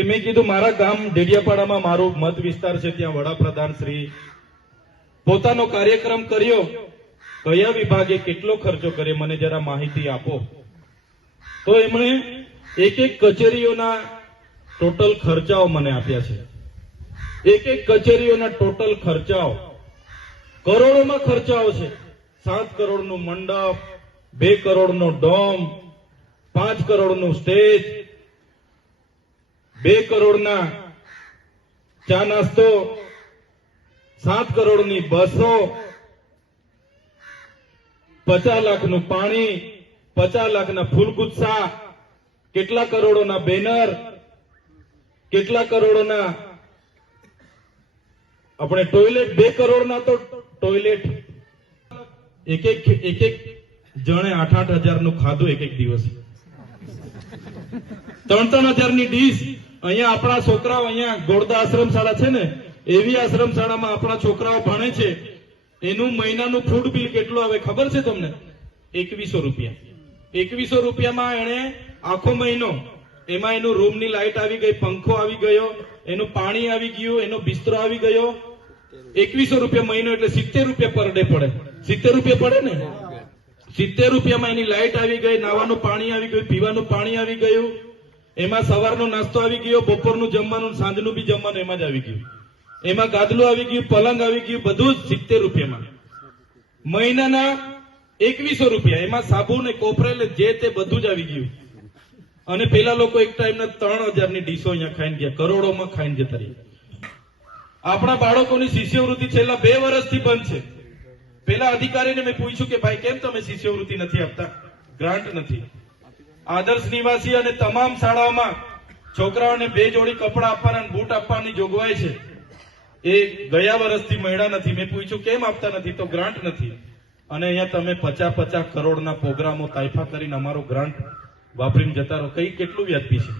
કે મેં કીધું મારા ગામ ડેડિયાપાડામાં મારું મત વિસ્તાર છે, ત્યાં વડાપ્રધાન શ્રી પોતાનો કાર્યક્રમ કર્યો, કયા વિભાગે કેટલો ખર્ચો કર્યો મને જરા માહિતી આપો. તો એમણે એક એક કચેરીઓના ટોટલ ખર્ચાઓ મને આપ્યા છે. એક એક કચેરીઓના ટોટલ ખર્ચાઓ કરોડોમાં ખર્ચાઓ છે. 7 કરોડનું મંડપ, 2 કરોડનો ડોમ, 5 કરોડનું સ્ટેજ, 2 કરોડના ચા નાસ્તો, 7 કરોડની બસો, 50 લાખનું પાણી, 50 લાખના ફૂલગુચ્છા, કેટલા કરોડોના બેનર, કેટલા કરોડોના આપણે ટોયલેટ, 2 કરોડના તો ટોયલેટ. એક એક જણે 8-8 હજારનું ખાધું એક એક દિવસ, 3-3 હજારની ડીશ. અહીંયા આપણા છોકરાઓ, અહીંયા ગોળદા આશ્રમ શાળા છે ને, એવી આશ્રમ શાળામાં આપણા છોકરાઓ ભણે છે. એનું મહિનાનું ફૂડ બિલ કેટલું આવે ખબર છે તમને? 2100 રૂપિયા. 2100 રૂપિયામાં એને આખો મહિનો, એમાં એનું રૂમની લાઇટ આવી ગઈ, પંખો આવી ગયો, એનું પાણી આવી ગયું, એનો બિસ્તરો આવી ગયો. 2100 રૂપિયા મહિનો એટલે 70 રૂપિયા પર ડે પડે. 70 રૂપિયા પડે ને? 70 રૂપિયામાં એની લાઇટ આવી ગઈ, નાવાનું પાણી આવી ગયું, પીવાનું પાણી આવી ગયું, એમાં સવારનો નાસ્તો આવી ગયો, બપોરનું જમવાનું, સાંજનું બી જમવાનું એમાં જ આવી ગયું, એમાં ગાદલું આવી ગયું, પલંગ આવી ગયું, બધું જ 70 રૂપિયામાં. મહિનાના 2100 રૂપિયા, એમાં સાબુ ને કોપરેલ જે તે બધું જ આવી ગયું. અને પેલા લોકો એક ટાઈમના 3000ની ડીશો અહીંયા ખાઈને ગયા, કરોડોમાં ખાઈને જતા રહ્યા. આપણા બાળકોની શિષ્યવૃત્તિ છેલ્લા 2 વર્ષથી બંધ છે. પેલા અધિકારીને મેં પૂછ્યું કે ભાઈ કેમ તમે શિષ્યવૃત્તિ નથી આપતા? ગ્રાન્ટ નથી. આદર્શ નિવાસી અને તમામ શાળાઓમાં છોકરાઓને 2 જોડી કપડા આપવાના, બૂટ આપવાની જોગવાઈ છે. એ ગયા વર્ષથી મળ્યા નથી. મેં પૂછ્યું કેમ આપતા નથી? તો ગ્રાન્ટ નથી. અને અહીંયા તમે 50-50 કરોડના પ્રોગ્રામો તાઇફા કરીને અમારો ગ્રાન્ટ વાપરીને જતા રહો. કઈ કેટલું વ્યાજબી છે?